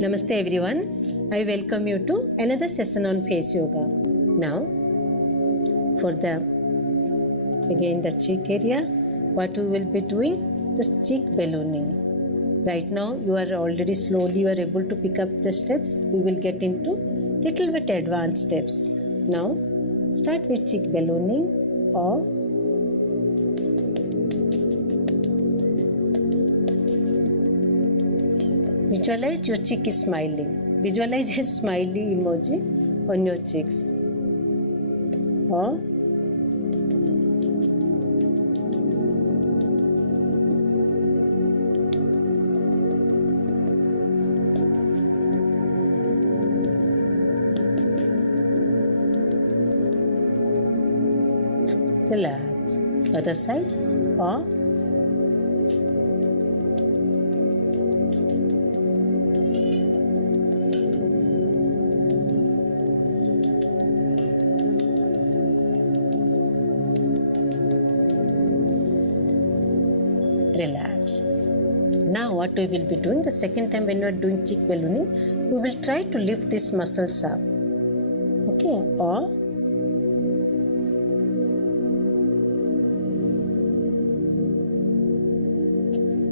Namaste everyone. I welcome you to another session on face yoga. Now, for the cheek area, what we will be doing, the cheek ballooning. Right now, you are able to pick up the steps. We will get into little bit advanced steps. Now, start with cheek ballooning or visualize your cheek is smiling. Visualize a smiley emoji on your cheeks. Or relax. Other side. Or relax. Now what we will be doing, the second time when you are doing cheek ballooning, we will try to lift these muscles up. Okay, or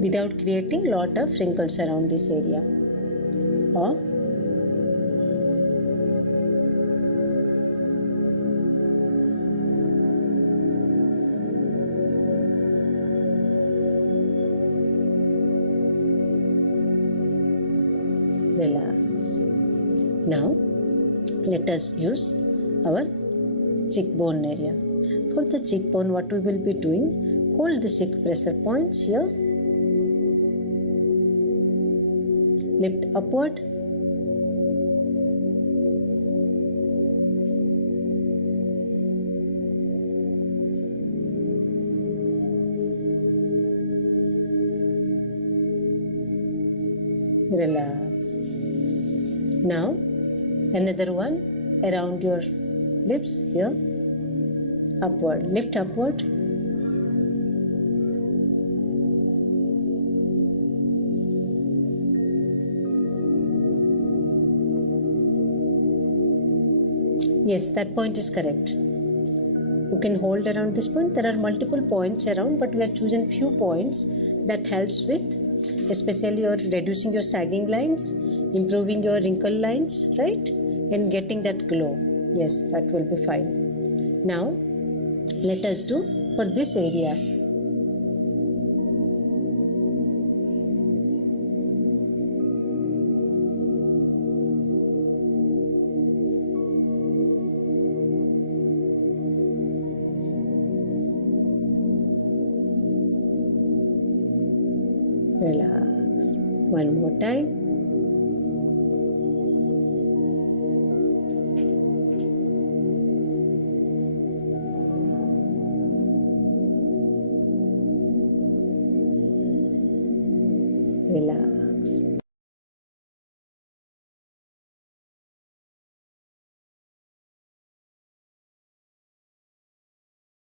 without creating lot of wrinkles around this area. Or relax. Now let us use our cheekbone area. For the cheekbone, what we will be doing, hold the acupressure points here, lift upward, relax. Now another one around your lips here, upward, lift upward, yes, that point is correct. You can hold around this point. There are multiple points around, but we are choosing few points that helps with especially your reducing your sagging lines, improving your wrinkle lines, right, and getting that glow. Yes, that will be fine. Now let us do for this area. Relax. One more time. Relax.